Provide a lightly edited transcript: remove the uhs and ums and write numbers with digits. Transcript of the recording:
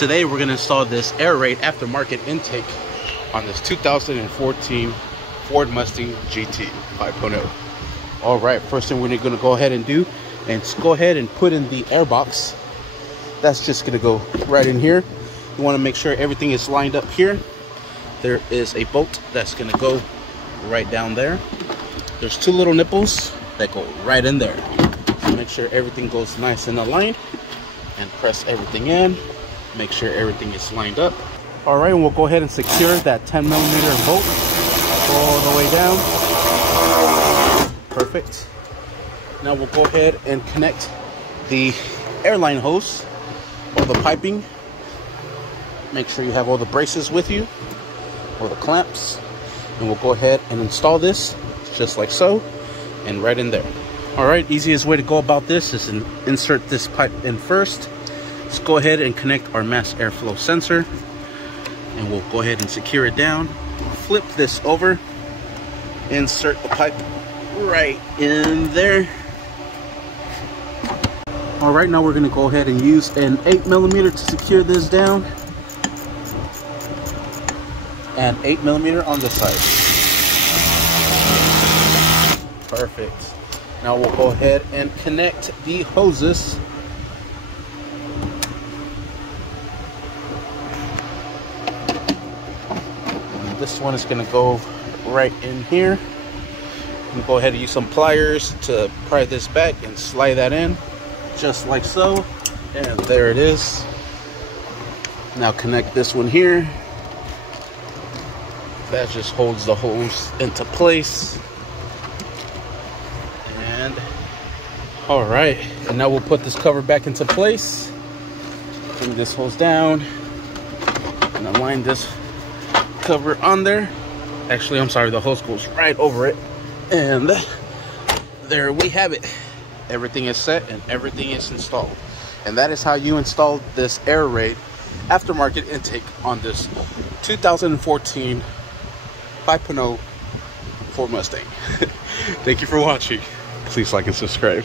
Today we're going to install this AirRaid aftermarket intake on this 2014 Ford Mustang GT 5.0. Alright, first thing we're going to go ahead and do is go ahead and put in the air box. That's just going to go right in here. You want to make sure everything is lined up here. There is a bolt that's going to go right down there. There's two little nipples that go right in there. So make sure everything goes nice and aligned, and press everything in. Make sure everything is lined up. All right, and we'll go ahead and secure that 10mm bolt all the way down. Perfect. Now we'll go ahead and connect the airline hose or the piping. Make sure you have all the braces with you or the clamps, and we'll go ahead and install this just like so, and right in there. All right, easiest way to go about this is to insert this pipe in first. Let's go ahead and connect our mass airflow sensor, and we'll go ahead and secure it down. Flip this over, insert the pipe right in there. All right, now we're going to go ahead and use an 8mm to secure this down, and 8mm on this side. Perfect. Now we'll go ahead and connect the hoses. And this one is going to go right in here. You can go ahead and use some pliers to pry this back and slide that in, just like so. And there it is. Now connect this one here. That just holds the hose into place. And all right, and now we'll put this cover back into place. Bring this hose down and align this cover on there. Actually, I'm sorry, the hose goes right over it. And there we have it. Everything is set and everything is installed. And that is how you install this AirRaid aftermarket intake on this 2014 5.0 Ford Mustang. Thank you for watching. Please like and subscribe.